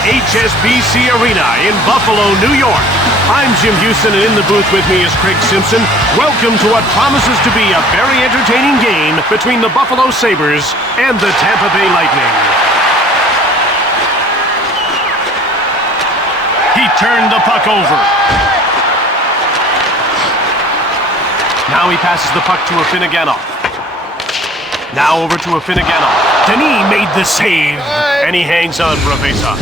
HSBC Arena in Buffalo, New York. I'm Jim Houston, and in the booth with me is Craig Simpson. Welcome to what promises to be a very entertaining game between the Buffalo Sabres and the Tampa Bay Lightning. He turned the puck over. Now he passes the puck to a Finneganov. Now over to a Finneganov. Denis made the save, and he hangs on for a faceoff.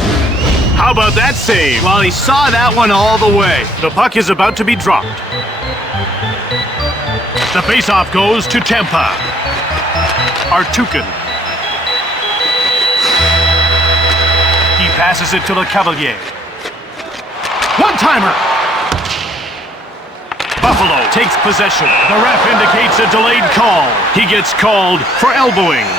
How about that save? Well, he saw that one all the way. The puck is about to be dropped. The faceoff goes to Tampa. Artukin. He passes it to Le Cavalier. One-timer! Buffalo takes possession. The ref indicates a delayed call. He gets called for elbowing.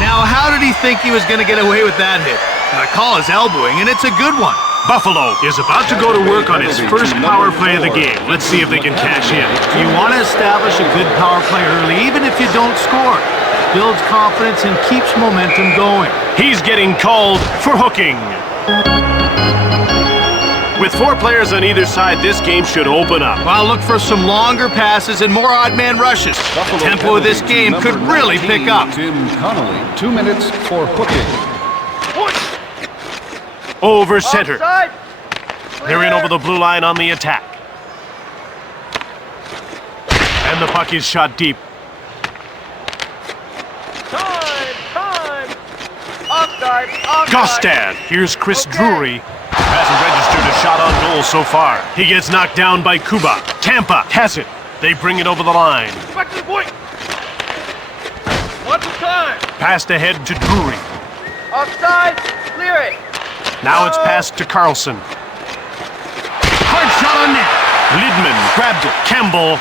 Now, how did he think he was going to get away with that hit? The call is elbowing, and it's a good one. Buffalo is about to go to work on its first power play of the game. Let's see if they can cash in. You want to establish a good power play early, even if you don't score. Builds confidence and keeps momentum going. He's getting called for hooking. With 4 players on either side, this game should open up. Well, look for some longer passes and more odd man rushes. The tempo of this game could really pick up. Tim Connolly, 2 minutes for hooking. Over center. They're in over the blue line on the attack. And the puck is shot deep. Offside. Gostad. Here's Chris Drury. Hasn't registered a shot on goal so far. He gets knocked down by Kuba. Tampa has it. They bring it over the line. Back to the point. One time. Passed ahead to Drury. Offside. Clear it. Now it's passed to Carlson. Hard shot on net. Lidman grabbed it. Campbell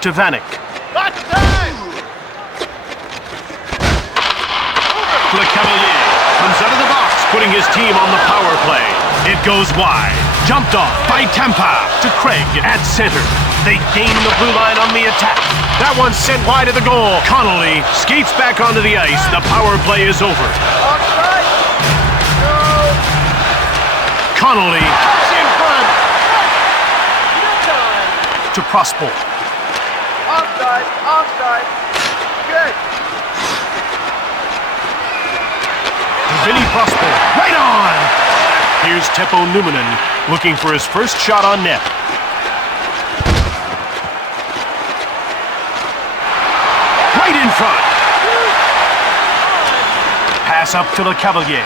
to Vanek. Le Cavalier comes out of the box, putting his team on the power play. It goes wide. Jumped off by Tampa to Craig at center. They gain the blue line on the attack. That one's sent wide of the goal. Connolly skates back onto the ice. The power play is over. Offside. No. Connolly in front Time. to Prospol. Offside. Good. Vinny Prospol, right on! Here's Teppo Numminen looking for his first shot on net. Right in front! Pass up to Le Cavalier.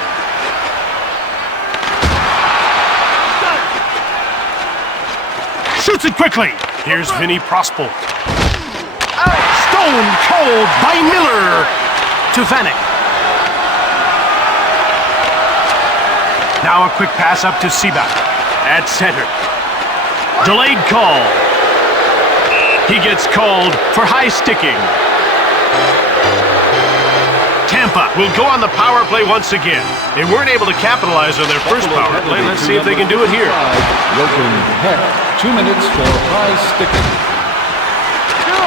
Shoots it quickly! Here's Vinny Prospol. Stone cold by Miller to Vanek. Now a quick pass up to Seaback at center. Delayed call. He gets called for high sticking. Tampa will go on the power play once again. They weren't able to capitalize on their first power play. Let's see if they can do it here. Wilton Heck, 2 minutes for high sticking.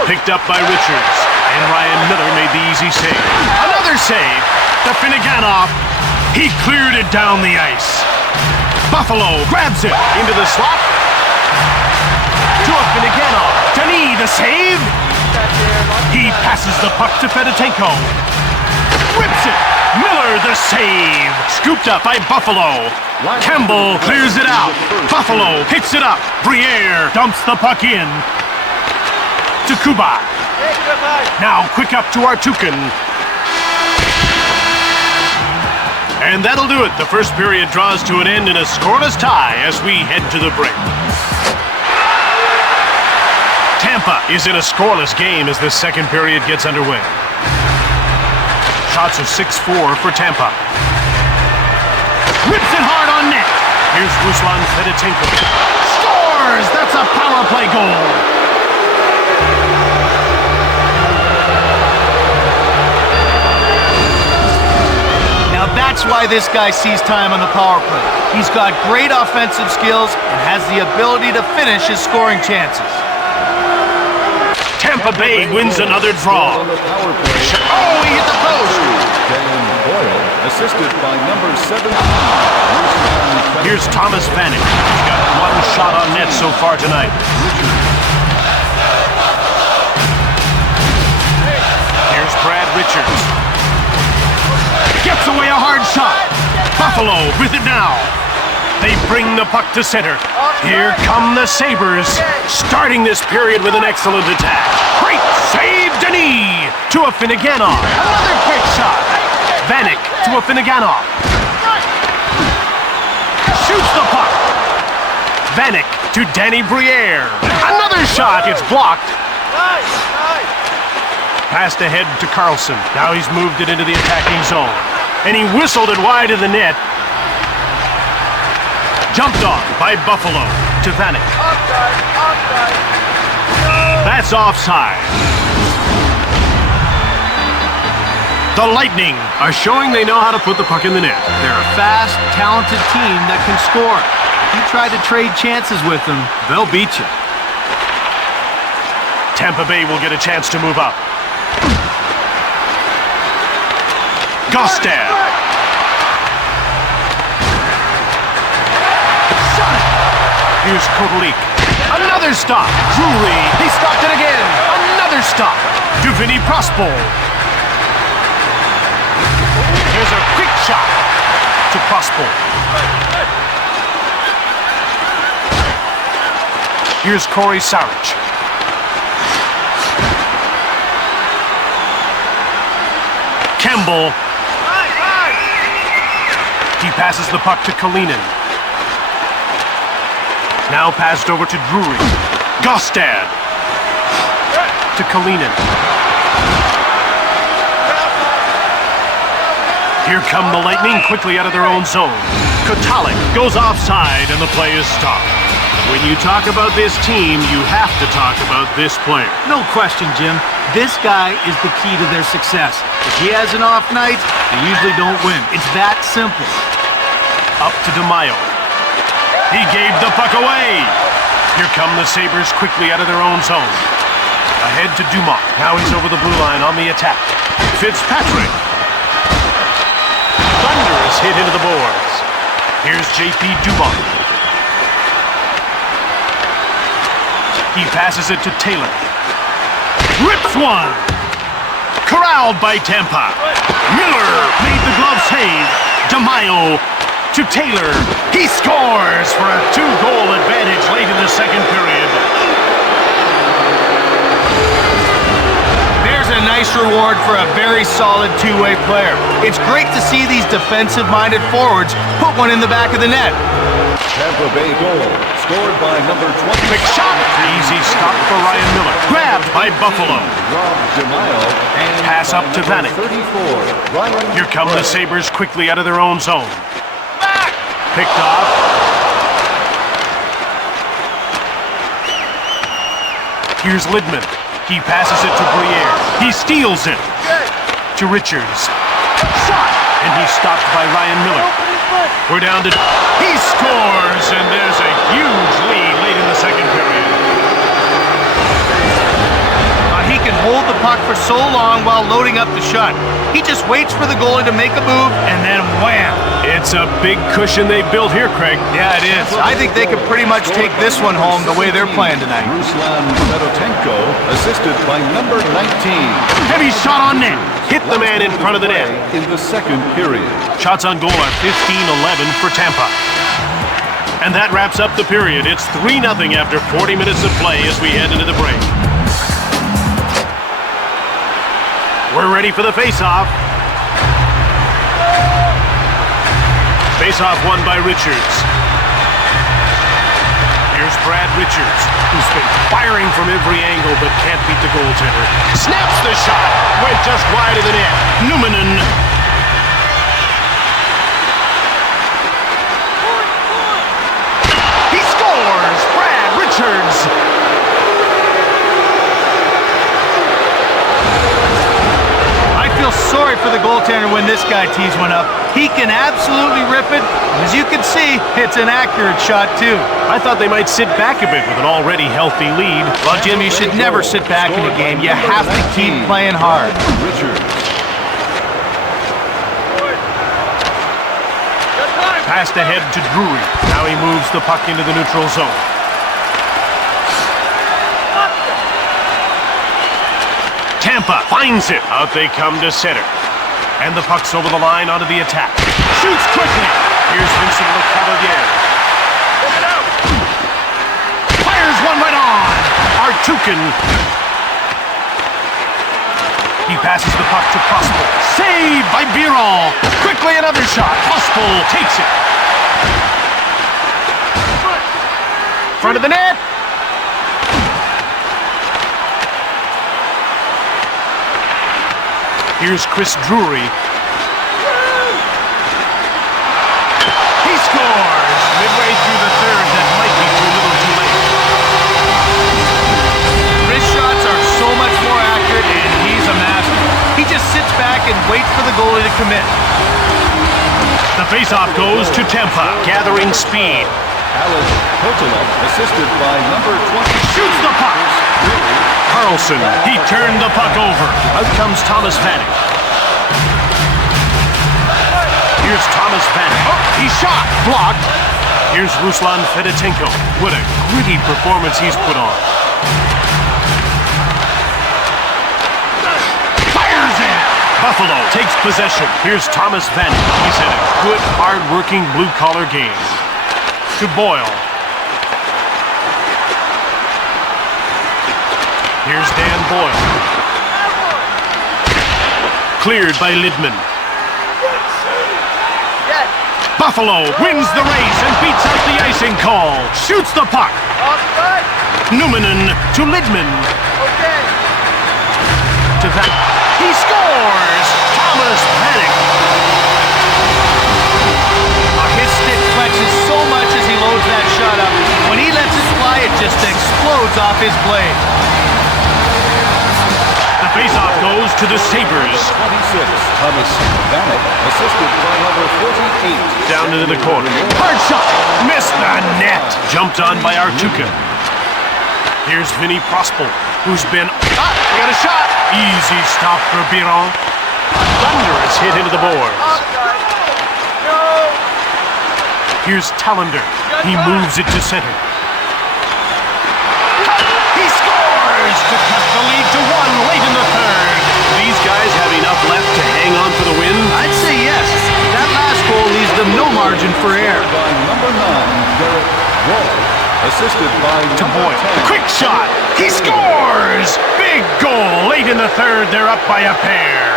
Picked up by Richards. And Ryan Miller made the easy save. Another save to Finneganov. He cleared it down the ice. Buffalo grabs it into the slot. To a Finneganov. Denis, the save. He passes the puck to Fedotenko. Rips it. Miller, the save. Scooped up by Buffalo. Campbell clears it out. Buffalo picks it up. Briere dumps the puck in. To Kuba. Now quick up to Artukin. And that'll do it. The first period draws to an end in a scoreless tie as we head to the break. Tampa is in a scoreless game as the second period gets underway. Shots are 6-4 for Tampa. Rips it hard on net. Here's Ruslan Fedotenko. Scores! That's a power play goal. That's why this guy sees time on the power play. He's got great offensive skills and has the ability to finish his scoring chances. Tampa Bay wins another draw. On the power play. Oh, he hit the post. Dan Boyle, assisted by number 17. Ruslan Here's Thomas Vanek. He's got one shot on net so far tonight. Here's Brad Richards. Gets away a hard shot. Buffalo with it now. They bring the puck to center. Here come the Sabres, starting this period with an excellent attack. Great save, Denis to a Finneganov. Another quick shot. Vanek to a Finneganov. Shoots the puck. Vanek to Danny Briere. Another shot. It's blocked. Nice, nice. Passed ahead to Carlson. Now he's moved it into the attacking zone. And he whistled it wide of the net. Jumped on by Buffalo to Vanek. Offside, offside. That's offside. The Lightning are showing they know how to put the puck in the net. They're a fast, talented team that can score. If you try to trade chances with them, they'll beat you. Tampa Bay will get a chance to move up. Gostad. Here's Kotelik. Another stop. Drury. He stopped it again. Another stop. To Vinny Prospol. Here's a quick shot to Prospol. Here's Corey Sarich. Campbell. He passes the puck to Kalinin. Now passed over to Drury. Gostad to Kalinin. Here come the Lightning quickly out of their own zone. Kotelik goes offside and the play is stopped. When you talk about this team, you have to talk about this player. No question, Jim. This guy is the key to their success. If he has an off night, they usually don't win. It's that simple. Up to DeMaio. He gave the puck away. Here come the Sabres quickly out of their own zone. Ahead to Dumont. Now he's over the blue line on the attack. Fitzpatrick. Thunderous hit into the boards. Here's J.P. Dumont. He passes it to Taylor. Rips one. Corralled by Tampa. Miller made the glove save. DeMaio to Taylor. He scores for a 2-goal advantage late in the second period. There's a nice reward for a very solid two-way player. It's great to see these defensive-minded forwards put one in the back of the net. Tampa Bay goal, scored by number 20. Quick shot. Easy stop for Ryan Miller. Grabbed by Buffalo. Rob DeMaio and Pass up to by number Vanek. 34. Ryan Here come the Sabres quickly out of their own zone. Picked off. Here's Lidman. He passes it to Briere. He steals it to Richards. Shot! And he's stopped by Ryan Miller. We're down to... He scores! And there's a huge lead late in the second period. He can hold the puck for so long while loading up the shot. He just waits for the goalie to make a move, and then wham! It's a big cushion they built here, Craig. Yeah, it is. I think they could pretty much take this one home the way they're playing tonight. Ruslan Fedotenko, assisted by number 19. Heavy shot on net. Hit the man in front of the net. In the second period. Shots on goal are 15-11 for Tampa. And that wraps up the period. It's 3-0 after 40 minutes of play as we head into the break. We're ready for the face-off. Face-off won by Richards. Here's Brad Richards, who's been firing from every angle but can't beat the goaltender. Snaps the shot. Went just wide of the net. Numminen. He scores! Brad Richards! I feel sorry for the goaltender when this guy tees one up. He can absolutely rip it. As you can see, it's an accurate shot, too. I thought they might sit back a bit with an already healthy lead. Well, Jim, you should never sit back in a game. You have to keep playing hard. Richards. Passed ahead to Drury. Now he moves the puck into the neutral zone. Tampa finds it. Out they come to center. And the puck's over the line onto the attack. Shoots quickly. Here's Vincent LeCavalier. Fires one right on. Artukin. He passes the puck to Prospel. Saved by Biron. Quickly another shot. Prospel takes it. Front of the net. Here's Chris Drury. He scores! Midway through the third, that might be too little too late. Wrist shots are so much more accurate, and he's a master. He just sits back and waits for the goalie to commit. The faceoff goes to Tampa, gathering speed. Alex Kotelov, assisted by number 20. Shoots the puck! Carlson, he turned the puck over. Out comes Thomas Vanek. Here's Thomas Vanek. Oh, he shot! Blocked. Here's Ruslan Fedotenko. What a gritty performance he's put on. Fires it! Buffalo takes possession. Here's Thomas Vanek. He's had a good, hard-working blue-collar game. To Boyle. Here's Dan Boyle. Cleared by Lidman. Buffalo wins the race and beats out the icing call. Shoots the puck. Offside. Numanen to Lidman. Okay. To that. He scores! Thomas Vanek. His stick flexes so much as he loads that shot up. When he lets it fly, it just explodes off his blade. The faceoff goes to the Sabres. 26, Thomas Vanek, assisted by number 48. Down into the corner. Hard shot! Missed the net! Jumped on by Artukin. Here's Vinny Prospel, who's been... he got a shot! Easy stop for Biron. Thunderous hit into the boards. Offside. No. Here's Tallender. He moves it to center. He scores to cut the lead to 1 late in the third. These guys have enough left to hang on for the win? I'd say yes. That last goal leaves them no margin for error. By number 9, Derek Roy, assisted by To number Boyle. 10. Quick shot! He scores! Big goal late in the third. They're up by a pair.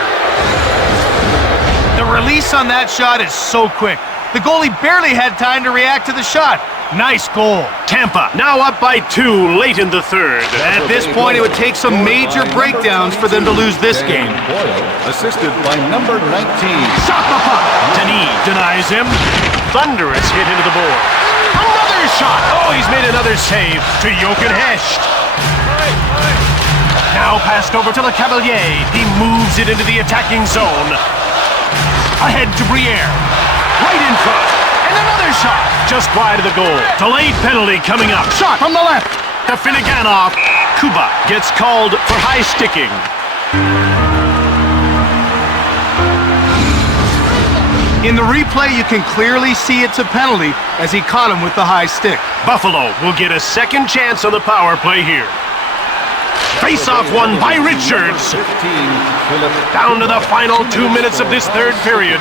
The release on that shot is so quick. The goalie barely had time to react to the shot. Nice goal. Tampa now up by 2 late in the third. At this point, it would take some major breakdowns for them to lose this game. Boyle, assisted by number 19. Shot the puck. Denis denies him. Thunderous hit into the boards. Another shot. Oh, he's made another save to Jochen Hecht. Now passed over to LeCavalier. He moves it into the attacking zone. Ahead to Briere. Right in front. And another shot. Just wide of the goal. Delayed penalty coming up. Shot from the left. To Finneganov. Kuba gets called for high sticking. In the replay, you can clearly see it's a penalty as he caught him with the high stick. Buffalo will get a second chance on the power play here. Face-off won by Richards. 15, Philip. Down to the final 2 minutes of this third period.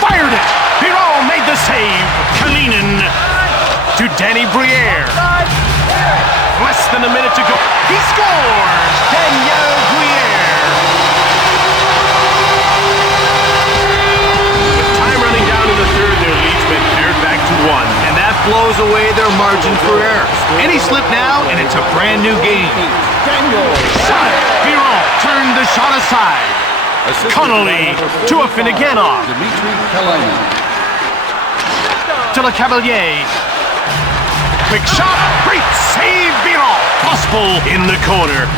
Fired it. Biron made the save. Kalinin to Danny Briere. Less than a minute to go. He scores. Daniel Briere. With time running down in the third, their lead's been pared back to 1. And that blows away their margin for error. Any slip now, and it's a brand new game. Daniel. Shot it. Biron turned the shot aside. Assisted Connolly by number to a 45, Finneganov. Dmitry Kalinin. To LeCavalier. Quick shot. Great save, Biron. Prospel in the corner.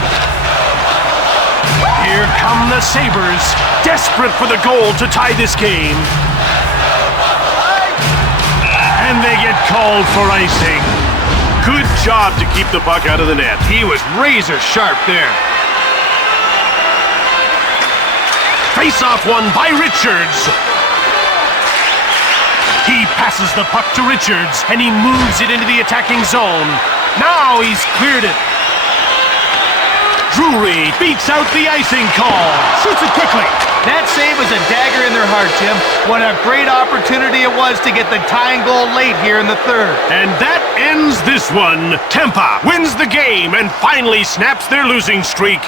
Here come the Sabres. Desperate for the goal to tie this game. And they get called for icing. Good job to keep the puck out of the net. He was razor sharp there. Face-off won by Richards. He passes the puck to Richards, and he moves it into the attacking zone. Now he's cleared it. Drury beats out the icing call. Shoots it quickly. That save was a dagger in their heart, Jim. What a great opportunity it was to get the tying goal late here in the third. And that ends this one. Tampa wins the game and finally snaps their losing streak